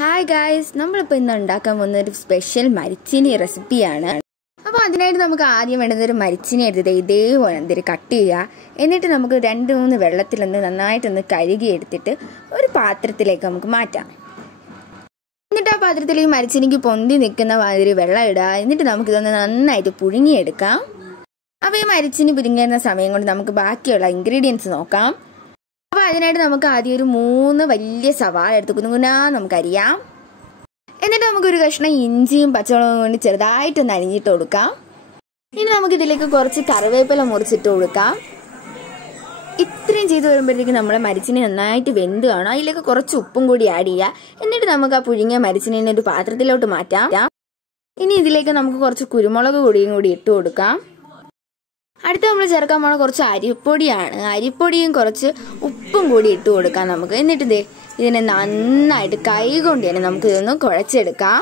Hi guys, നമ്മളിപ്പോൾ ഇന്ന് ഉണ്ടാക്കാൻ പോകുന്ന ഒരു സ്പെഷ്യൽ മരിച്ചിനി റെസിപ്പിയാണ്. അപ്പോൾ അതിനായിട്ട് നമുക്ക് ആദ്യം വേണ്ടത് ഒരു മരിച്ചിനി എടുത്ത് ഇതേപോലെ എന്തൊരു കട്ട് ചെയ്യുക. എന്നിട്ട് നമുക്ക് 2-3 വെള്ളത്തിലൊന്ന് നന്നായിട്ടൊന്ന് കഴുകി എടുത്തിട്ട് ഒരു പാത്രത്തിലേക്ക് നമുക്ക് മാറ്റാം. എന്നിട്ട് ആ പാത്രത്തിൽ ഈ മരിച്ചിനിക്ക് പൊന്തി നിൽക്കുന്ന മാതിരി വെള്ളം ഇടുക. എന്നിട്ട് നമുക്കിതൊന്ന് നന്നായിട്ട് പുഴുങ്ങിയെടുക്കാം. അപ്പോൾ ഈ മരിച്ചിനി പുഴുങ്ങുന്ന സമയം കൊണ്ട് നമുക്ക് ബാക്കിയുള്ള ഇൻഗ്രീഡിയൻസ് നോക്കാം. അപ്പോൾ അതിനായിട്ട് നമുക്ക് ആദ്യം ഒരു 3 വലിയ സവാള എടുത്ത് കുനുകുനാ നമുക്ക് അരിയാം. എന്നിട്ട് നമുക്കൊരു കഷ്ണം ഇഞ്ചിയും പച്ചമുളകും കൊണ്ട് ചെറുതായിട്ടൊന്ന് അരിഞ്ഞിട്ട് കൊടുക്കാം. ഇനി നമുക്കിതിലേക്ക് കുറച്ച് കറിവേപ്പില മുറിച്ചിട്ട് കൊടുക്കാം. ഇത്രയും ചെയ്ത് വരുമ്പോഴത്തേക്ക് നമ്മുടെ മരിച്ചിനി നന്നായിട്ട് വെന്ത് കാണും. അതിലേക്ക് കുറച്ച് ഉപ്പും കൂടി ആഡ് ചെയ്യുക. എന്നിട്ട് നമുക്ക് ആ പുഴുങ്ങിയ മരിച്ചിനെ ഒരു പാത്രത്തിലോട്ട് മാറ്റാം. ഇനി ഇതിലേക്ക് നമുക്ക് കുറച്ച് കുരുമുളക് പൊടിയും കൂടി ഇട്ട് കൊടുക്കാം. അടുത്ത നമ്മൾ ചേർക്കാൻ പോണ കുറച്ച് അരിപ്പൊടിയാണ്. അരിപ്പൊടിയും കുറച്ച് ഉപ്പും കൂടി ഇട്ട് കൊടുക്കാം നമുക്ക്. എന്നിട്ട് ഇതിനെ നന്നായിട്ട് കൈ കൊണ്ട് തന്നെ നമുക്ക് ഇതൊന്ന് കുഴച്ചെടുക്കാം.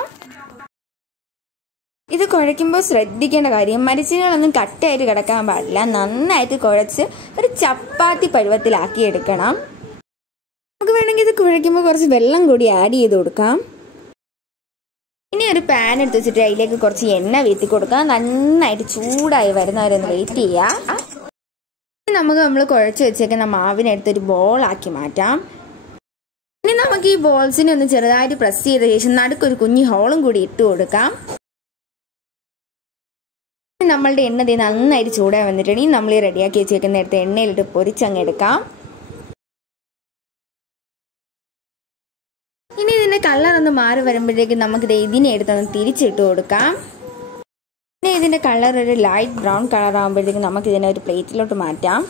ഇത് കുഴയ്ക്കുമ്പോൾ ശ്രദ്ധിക്കേണ്ട കാര്യം മരിച്ചിനികളൊന്നും കട്ടയായിട്ട് കിടക്കാൻ പാടില്ല. നന്നായിട്ട് കുഴച്ച് ഒരു ചപ്പാത്തി പരുവത്തിലാക്കി എടുക്കണം. നമുക്ക് വേണമെങ്കിൽ ഇത് കുഴയ്ക്കുമ്പോൾ കുറച്ച് വെള്ളം കൂടി ആഡ് ചെയ്ത് കൊടുക്കാം. ഇനി ഒരു പാൻ എടുത്ത് വെച്ചിട്ട് അതിലേക്ക് കുറച്ച് എണ്ണ വീത്തി കൊടുക്കാം. നന്നായിട്ട് ചൂടായി വരുന്നവരൊന്ന് വെയിറ്റ് ചെയ്യുക. നമ്മൾ കുഴച്ച് വെച്ചേക്കുന്ന മാവിനെടുത്തൊരു ബോളാക്കി മാറ്റാം. ഇനി നമുക്ക് ഈ ബോൾസിനെ ഒന്ന് ചെറുതായിട്ട് പ്രസ് ചെയ്ത ശേഷം നടുക്കൊരു കുഞ്ഞി ഹോളും കൂടി ഇട്ട് കൊടുക്കാം. നമ്മളുടെ എണ്ണ നന്നായിട്ട് ചൂടായി വന്നിട്ടുണ്ടെങ്കിൽ നമ്മൾ ഈ റെഡിയാക്കി വെച്ചേക്കുന്ന എടുത്ത് എണ്ണയിലിട്ട് പൊരിച്ചങ്ങ് എടുക്കാം. ഇനി ഇതിന്റെ കളർ ഒന്ന് മാറി വരുമ്പോഴേക്കും നമുക്ക് ഇതിനെ എടുത്തൊന്ന് തിരിച്ചിട്ട് കൊടുക്കാം. ഇനി ഇതിന്റെ കളർ ഒരു ലൈറ്റ് ബ്രൗൺ കളർ ആകുമ്പോഴത്തേക്കും നമുക്ക് ഇതിനെ ഒരു പ്ലേറ്റിലോട്ട് മാറ്റാം.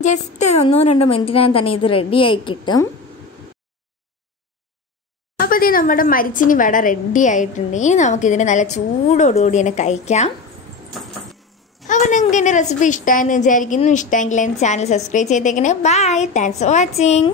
ജസ്റ്റ് 1-2 മിനിറ്റിനകം തന്നെ ഇത് റെഡിയായി കിട്ടും. അപ്പോൾ ഇത് നമ്മുടെ മരിച്ചിനി വട റെഡി ആയിട്ടുണ്ട്. ഇനി നമുക്കിതിനെ നല്ല ചൂടോടുകൂടി തന്നെ കഴിക്കാം. അപ്പോൾ നിങ്ങൾക്ക് എൻ്റെ റെസിപ്പി ഇഷ്ടമായെന്ന് വിചാരിക്കുന്നു. ഇഷ്ടമെങ്കിൽ എൻ്റെ ചാനൽ സബ്സ്ക്രൈബ് ചെയ്തേക്കണേ. Bye, thanks for watching.